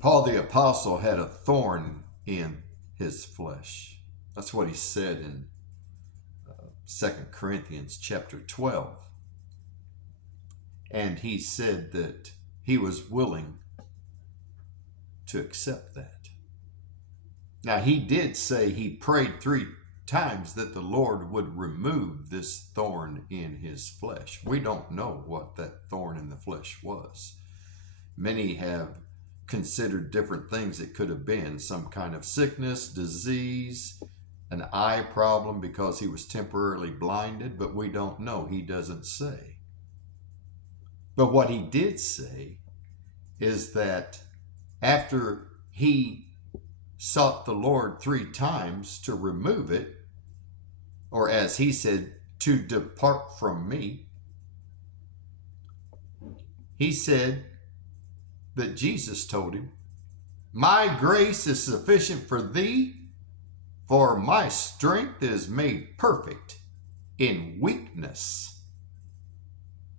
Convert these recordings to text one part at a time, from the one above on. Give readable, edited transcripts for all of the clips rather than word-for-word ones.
Paul the Apostle had a thorn in his flesh. That's what he said in 2 Corinthians chapter 12. And he said that he was willing to accept that. Now, he did say he prayed 3 times that the Lord would remove this thorn in his flesh. We don't know what that thorn in the flesh was. Many have considered different things it could have been. Some kind of sickness, disease, an eye problem because he was temporarily blinded, but we don't know. He doesn't say. But what he did say is that after he sought the Lord 3 times to remove it, or as he said, to depart from me, he said that Jesus told him, "My grace is sufficient for thee, for my strength is made perfect in weakness.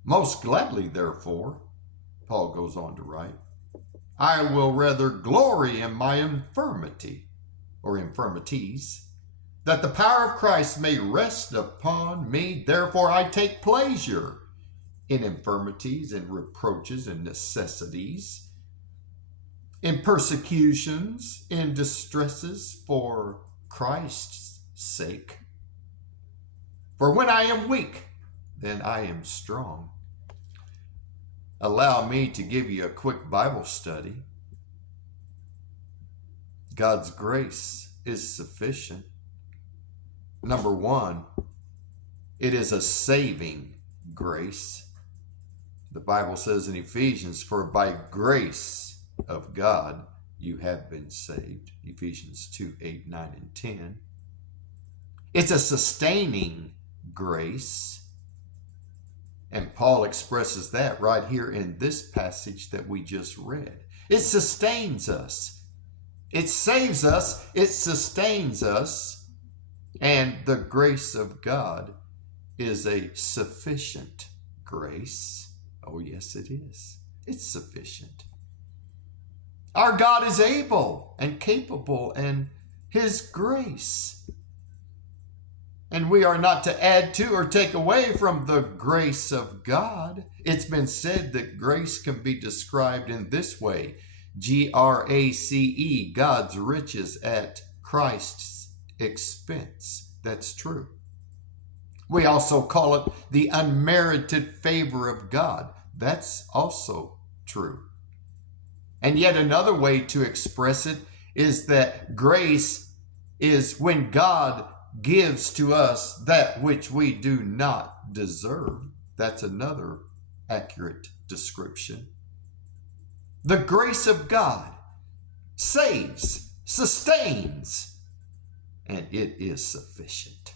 Most gladly, therefore," Paul goes on to write, "I will rather glory in my infirmity," or infirmities, "that the power of Christ may rest upon me. Therefore I take pleasure in infirmities and reproaches and necessities, in persecutions, in distresses for Christ's sake. For when I am weak, then I am strong." Allow me to give you a quick Bible study. God's grace is sufficient. Number 1, it is a saving grace. The Bible says in Ephesians, "For by grace of God you have been saved." Ephesians 2, 8, 9, and 10. It's a sustaining grace. And Paul expresses that right here in this passage that we just read. It sustains us. It saves us. It sustains us. And the grace of God is a sufficient grace. Oh, yes, it is. It's sufficient. Our God is able and capable, and his grace. And we are not to add to or take away from the grace of God. It's been said that grace can be described in this way: Grace, God's riches at Christ's expense. That's true. We also call it the unmerited favor of God. That's also true. And yet another way to express it is that grace is when God gives to us that which we do not deserve. That's another accurate description. The grace of God saves, sustains, and it is sufficient.